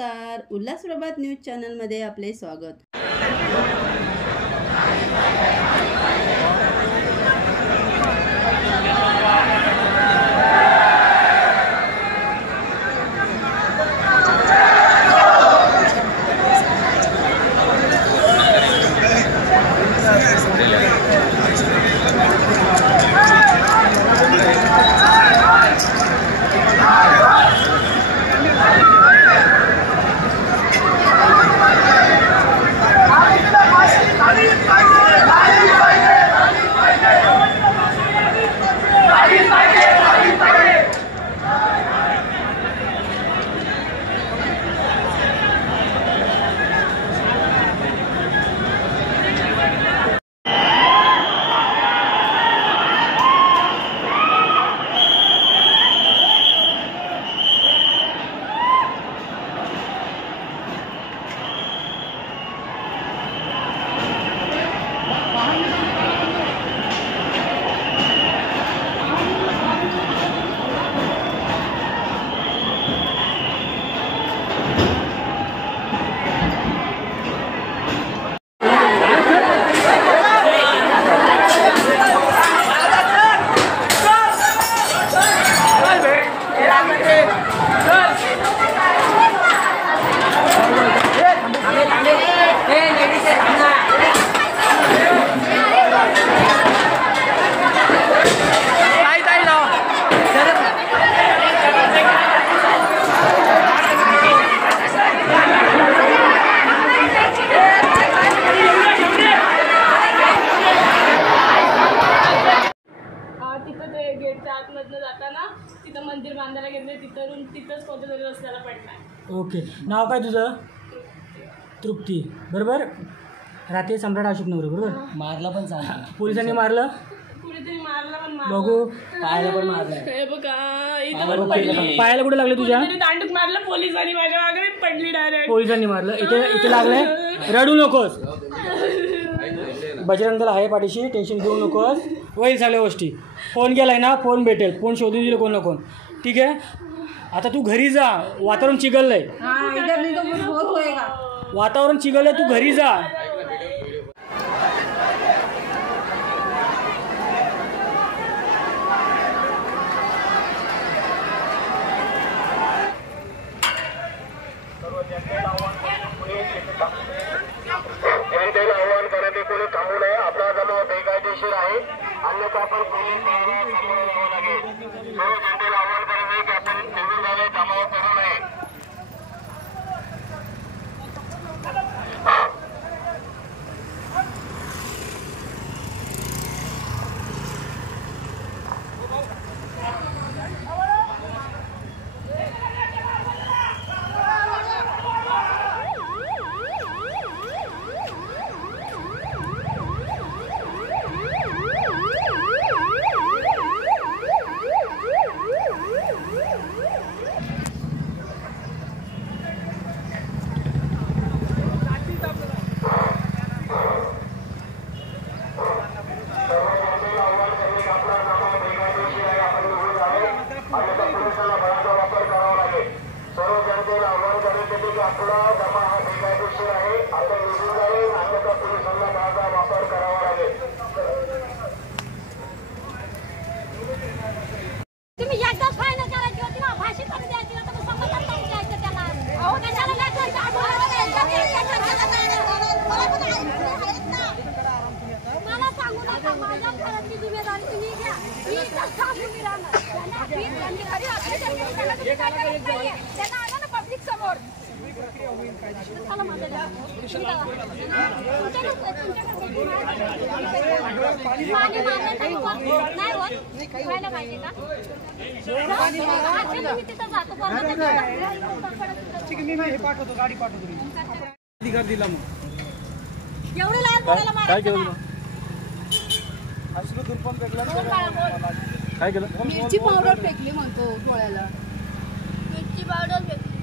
नमस्कार, उल्हास प्रभात न्यूज चॅनलमध्ये आपले स्वागत। तिथं मंदिर बांधायला घेतले, तिथंच कोणत्यातरी रस्त्याला पडला। ओके, नाव काय तुझं? तृप्ती, बरोबर? रात्री सम्राट अशोक नगर, बरोबर? मारला पण सांग, पोलिसांनी मारलं, कुणीतरी मारला पण बघू, पायाला पण मारलं। हे बघा, इथं पडली। पायाला कुठे लागलं तुझ्या? दांडूक मारलं पोलिसांनी, माझ्या मागे पडली डायरेक्ट। पोलिसांनी मारलं, इथे लागलंय, रडू नकोस, बजरंगला आहे पाठीशी, टेन्शन घेऊ नकोस, होईल सगळ्या गोष्टी। फोन केलाय ना, फोन भेटेल, फोन शोधून दिलं कोण ना कोण, ठीक आहे? आता तू घरी जा, वातावरण चिघललंय, वातावरण चिघललंय, तू घरी जा। आवाहन करण्याचे कोणी थांबू नये, आपला जमाव बेकायदेशीर आहे, अन्यथा आपण पोलीस समोर यावं लागेल। सर्व जनतेला आवाहन करावे की आपण निर्विघ्नाने जमाव करू नये। अधिकार दिला मग काय केलं? काय केलं? मिरची पावडर फेकली म्हणतो डोळ्याला, मिरची पावडर फेकली।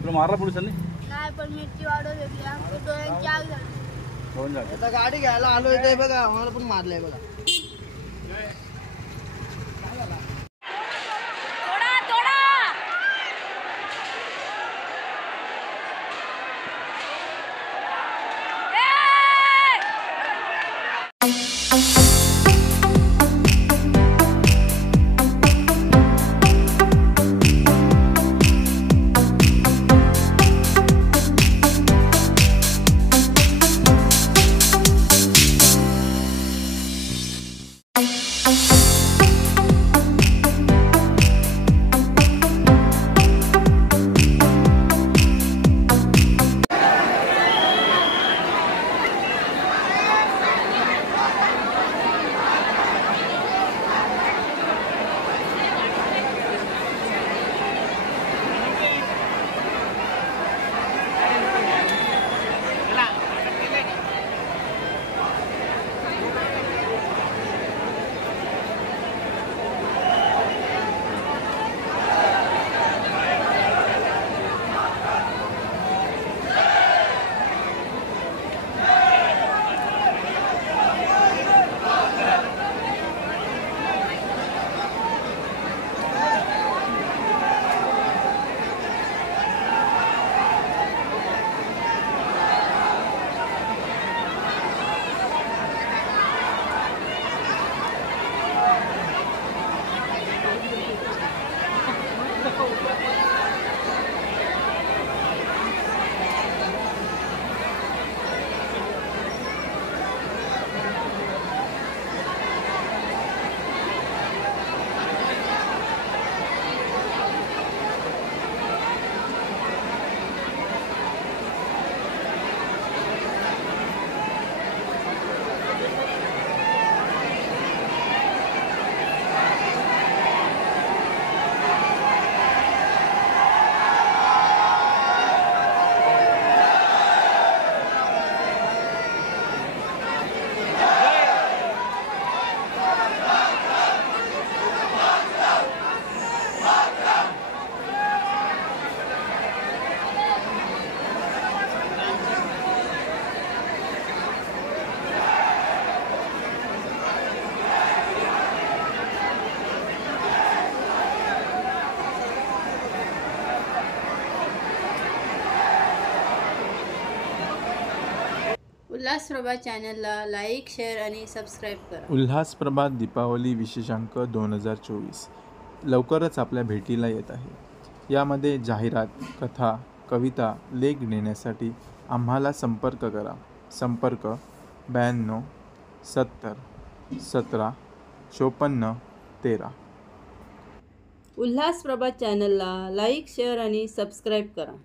तुला मारला पोलिसांनी? नाही, पण मिरची पावडर फेकली, आमच्या डोळ्यांची आग झाली। आता गाडी घ्यायला आलो इथे बघा, आम्हाला पण मारलंय बघा। उल्हासप्रभा चॅनलला लाईक शेअर आणि सबस्क्राईब करा. उल्हास प्रभात दीपावली विशेषांक 2024 लवकरच आपल्या भेटीला येत आहे. यामध्ये जाहिरात, कथा, कविता, लेख देण्यासाठी आम्हाला संपर्क करा. संपर्क 92 70 17 54 13. उल्हासप्रभा चॅनलला लाईक शेअर आणि सबस्क्राईब करा.